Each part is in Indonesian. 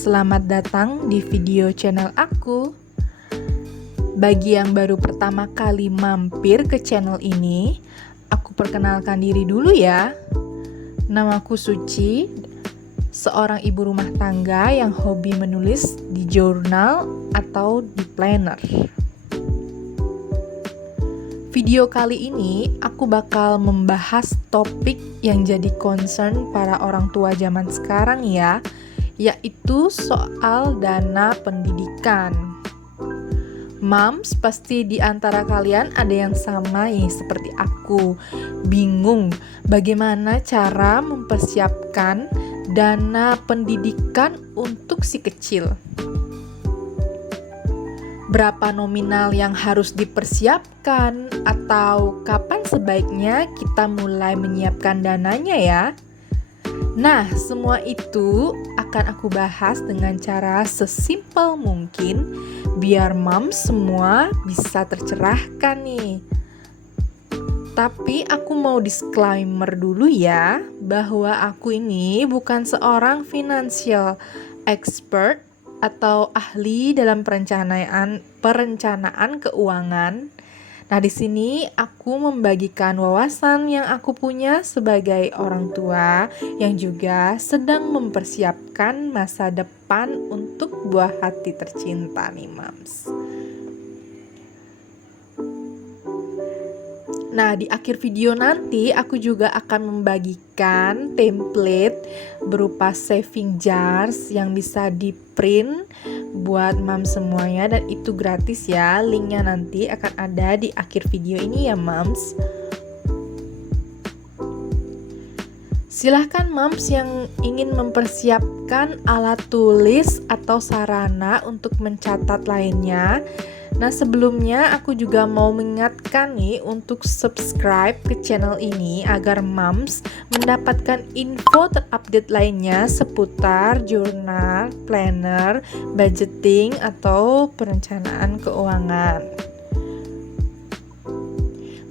selamat datang di video channel aku. Bagi yang baru pertama kali mampir ke channel ini, aku perkenalkan diri dulu ya. Namaku Suci, seorang ibu rumah tangga yang hobi menulis di jurnal atau di planner. Video kali ini aku bakal membahas topik yang jadi concern para orang tua zaman sekarang ya, yaitu soal dana pendidikan. Moms, pasti di antara kalian ada yang sama nih seperti aku, bingung bagaimana cara mempersiapkan dana pendidikan untuk si kecil. Berapa nominal yang harus dipersiapkan, atau kapan sebaiknya kita mulai menyiapkan dananya ya? Nah, semua itu akan aku bahas dengan cara sesimpel mungkin biar moms semua bisa tercerahkan nih. Tapi aku mau disclaimer dulu ya, bahwa aku ini bukan seorang financial expert atau ahli dalam perencanaan keuangan. Nah, di sini aku membagikan wawasan yang aku punya sebagai orang tua yang juga sedang mempersiapkan masa depan untuk buah hati tercinta nih, Mams. Nah, di akhir video nanti aku juga akan membagikan template berupa saving jars yang bisa di-print buat Mams semuanya, dan itu gratis ya. Linknya nanti akan ada di akhir video ini ya, Mams. Silahkan Mams yang ingin mempersiapkan alat tulis atau sarana untuk mencatat lainnya. Nah, sebelumnya aku juga mau mengingatkan nih untuk subscribe ke channel ini agar Moms mendapatkan info terupdate lainnya seputar jurnal, planner, budgeting, atau perencanaan keuangan.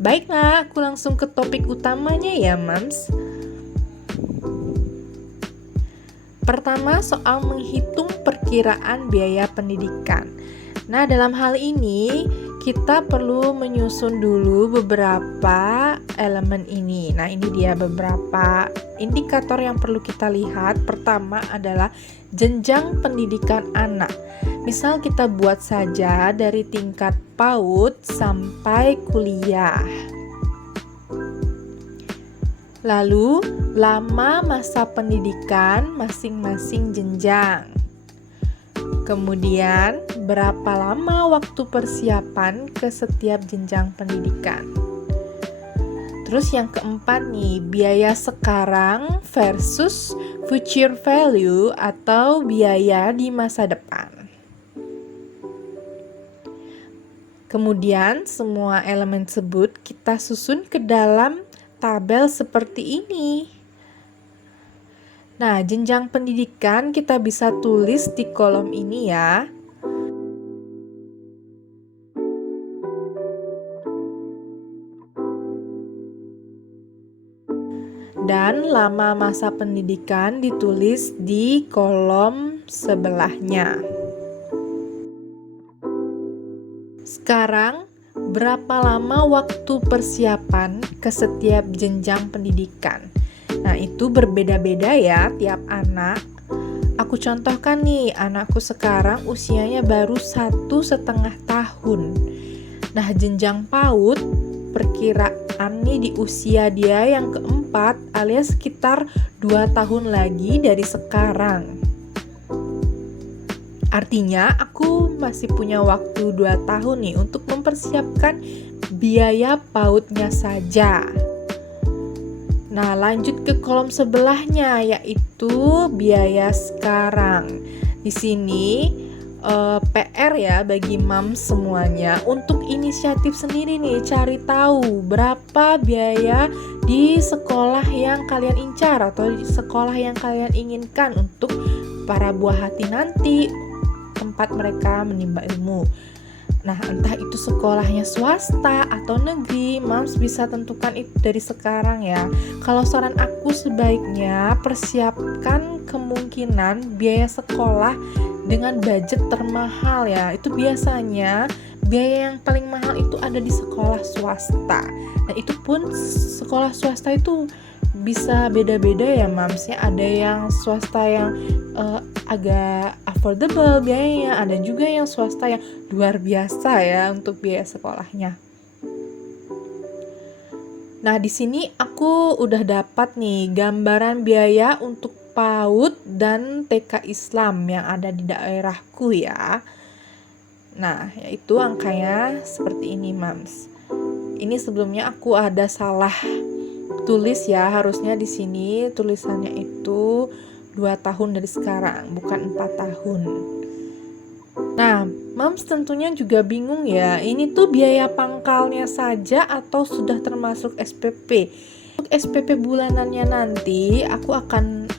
Baiklah, aku langsung ke topik utamanya ya, Moms. Pertama, soal menghitung perkiraan biaya pendidikan. Nah, dalam hal ini kita perlu menyusun dulu beberapa elemen ini. Nah, ini dia beberapa indikator yang perlu kita lihat. Pertama adalah jenjang pendidikan anak. Misal kita buat saja dari tingkat PAUD sampai kuliah. Lalu, lama masa pendidikan masing-masing jenjang. Kemudian, berapa lama waktu persiapan ke setiap jenjang pendidikan. Terus yang keempat nih, biaya sekarang versus future value atau biaya di masa depan. Kemudian, semua elemen tersebut kita susun ke dalam tabel seperti ini. Nah, jenjang pendidikan kita bisa tulis di kolom ini ya. Dan lama masa pendidikan ditulis di kolom sebelahnya. Sekarang, berapa lama waktu persiapan ke setiap jenjang pendidikan? Nah, itu berbeda-beda ya tiap anak. Aku contohkan nih, anakku sekarang usianya baru 1,5 tahun. Nah, jenjang PAUD perkiraan nih di usia dia yang keempat alias sekitar 2 tahun lagi dari sekarang. Artinya aku masih punya waktu 2 tahun nih untuk mempersiapkan biaya PAUD-nya saja. Nah, lanjut ke kolom sebelahnya, yaitu biaya sekarang. Di sini PR ya bagi Moms semuanya untuk inisiatif sendiri nih, cari tahu berapa biaya di sekolah yang kalian incar atau di sekolah yang kalian inginkan untuk para buah hati nanti, tempat mereka menimba ilmu. Nah, entah itu sekolahnya swasta atau negeri, Moms bisa tentukan itu dari sekarang ya. Kalau saran aku sebaiknya persiapkan kemungkinan biaya sekolah dengan budget termahal ya. Itu biasanya biaya yang paling mahal itu ada di sekolah swasta. Nah, itu pun sekolah swasta itu bisa beda-beda ya Mams ya. Ada yang swasta yang agak affordable biayanya, ada juga yang swasta yang luar biasa ya untuk biaya sekolahnya. Nah, di sini aku udah dapat nih gambaran biaya untuk PAUD dan TK Islam yang ada di daerahku ya. Nah, yaitu angkanya seperti ini, Mams. Ini sebelumnya aku ada salah tulis ya, harusnya di sini tulisannya itu 2 tahun dari sekarang, bukan 4 tahun. Nah, Mams tentunya juga bingung ya, ini tuh biaya pangkalnya saja atau sudah termasuk SPP? Untuk SPP bulanannya nanti aku akan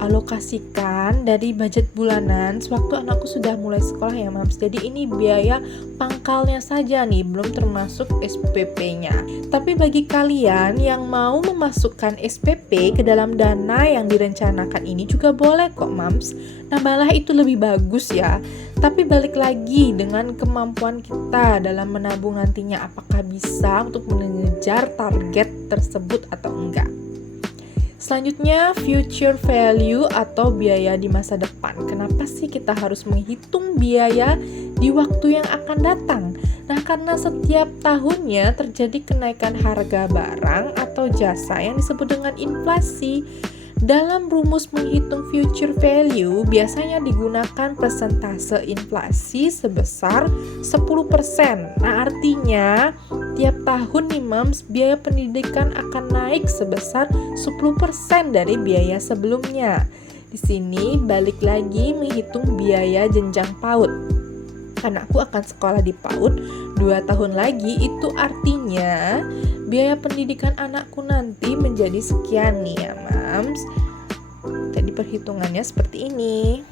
alokasikan dari budget bulanan sewaktu anakku sudah mulai sekolah ya Mams. Jadi ini biaya pangkalnya saja nih, belum termasuk SPP-nya. Tapi bagi kalian yang mau memasukkan SPP ke dalam dana yang direncanakan ini juga boleh kok Mams. Nah, malah itu lebih bagus ya. Tapi balik lagi dengan kemampuan kita dalam menabung nantinya, apakah bisa untuk mengejar target tersebut atau enggak. Selanjutnya, future value atau biaya di masa depan. Kenapa sih kita harus menghitung biaya di waktu yang akan datang? Nah, karena setiap tahunnya terjadi kenaikan harga barang atau jasa yang disebut dengan inflasi. Dalam rumus menghitung future value, biasanya digunakan persentase inflasi sebesar 10%. Nah, artinya tiap tahun nih Mams, biaya pendidikan akan naik sebesar 10% dari biaya sebelumnya. Di sini balik lagi menghitung biaya jenjang PAUD. Anakku akan sekolah di PAUD 2 tahun lagi, itu artinya biaya pendidikan anakku nanti menjadi sekian nih ya Mams. Jadi perhitungannya seperti ini.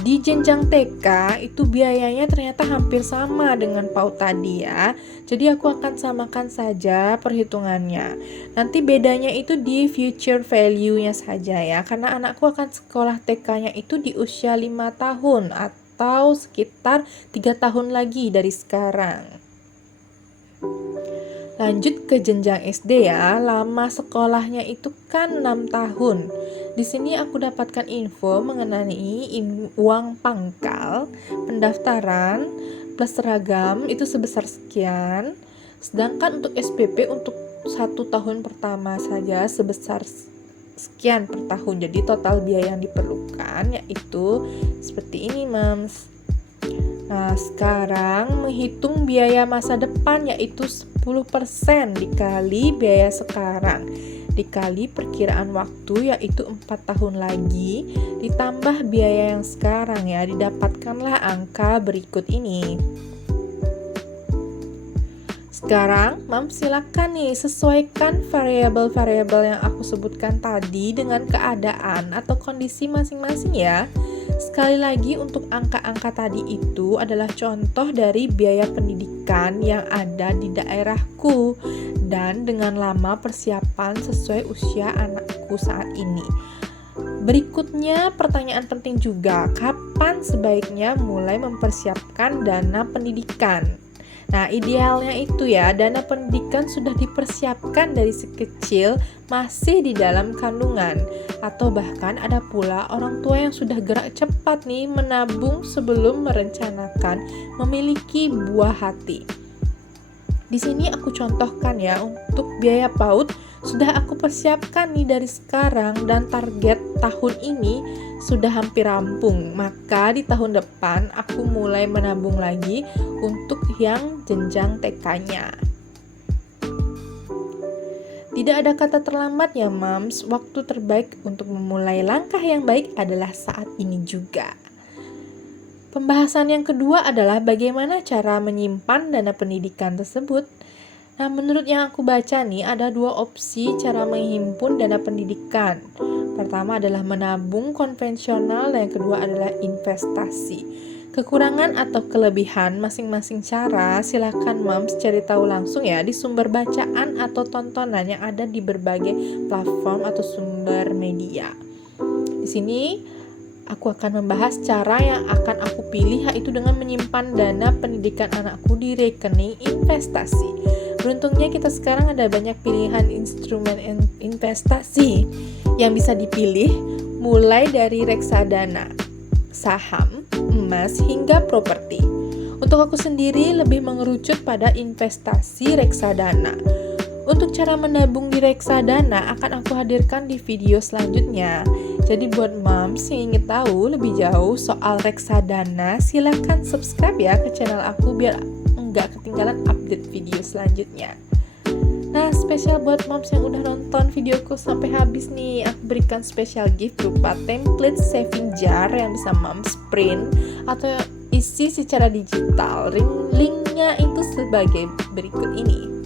Di jenjang TK itu biayanya ternyata hampir sama dengan PAUD tadi ya. Jadi aku akan samakan saja perhitungannya. Nanti bedanya itu di future value-nya saja ya. Karena anakku akan sekolah TK-nya itu di usia 5 tahun atau sekitar 3 tahun lagi dari sekarang. Lanjut ke jenjang SD ya, lama sekolahnya itu kan 6 tahun. Di sini aku dapatkan info mengenai uang pangkal, pendaftaran, plus seragam itu sebesar sekian. Sedangkan untuk SPP untuk 1 tahun pertama saja sebesar sekian per tahun. Jadi total biaya yang diperlukan yaitu seperti ini Mams. Nah, sekarang menghitung biaya masa depan yaitu 10% dikali biaya sekarang dikali perkiraan waktu yaitu 4 tahun lagi ditambah biaya yang sekarang ya, didapatkanlah angka berikut ini. Sekarang Mams silakan nih sesuaikan variabel-variabel yang aku sebutkan tadi dengan keadaan atau kondisi masing-masing ya. Sekali lagi untuk angka-angka tadi itu adalah contoh dari biaya pendidikan yang ada di daerahku dan dengan lama persiapan sesuai usia anakku saat ini. Berikutnya pertanyaan penting juga, kapan sebaiknya mulai mempersiapkan dana pendidikan? Nah, idealnya itu ya, dana pendidikan sudah dipersiapkan dari si kecil masih di dalam kandungan. Atau bahkan ada pula orang tua yang sudah gerak cepat nih menabung sebelum merencanakan memiliki buah hati. Di sini aku contohkan ya, untuk biaya PAUD sudah aku persiapkan nih dari sekarang dan target tahun ini sudah hampir rampung. Maka di tahun depan aku mulai menabung lagi untuk yang jenjang TK-nya. Tidak ada kata terlambat ya Mams, waktu terbaik untuk memulai langkah yang baik adalah saat ini juga. Pembahasan yang kedua adalah bagaimana cara menyimpan dana pendidikan tersebut. Nah, menurut yang aku baca nih, ada 2 opsi cara menghimpun dana pendidikan. Pertama adalah menabung konvensional dan yang kedua adalah investasi. Kekurangan atau kelebihan masing-masing cara silakan Moms cari tahu langsung ya di sumber bacaan atau tontonan yang ada di berbagai platform atau sumber media. Di sini aku akan membahas cara yang akan aku pilih, yaitu dengan menyimpan dana pendidikan anakku di rekening investasi. Beruntungnya kita sekarang ada banyak pilihan instrumen investasi yang bisa dipilih, mulai dari reksadana, saham, emas, hingga properti. Untuk aku sendiri lebih mengerucut pada investasi reksadana. Untuk cara menabung di reksadana akan aku hadirkan di video selanjutnya. Jadi buat Moms yang ingin tahu lebih jauh soal reksadana, silahkan subscribe ya ke channel aku biar nggak ketinggalan update video selanjutnya. Nah, spesial buat Moms yang udah nonton videoku sampai habis nih, aku berikan special gift berupa template saving jar yang bisa Moms print atau isi secara digital. Linknya itu sebagai berikut ini.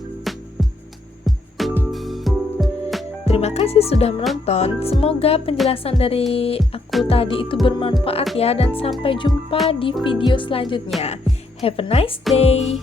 Terima kasih sudah menonton. Semoga penjelasan dari aku tadi itu bermanfaat ya, dan sampai jumpa di video selanjutnya. Have a nice day.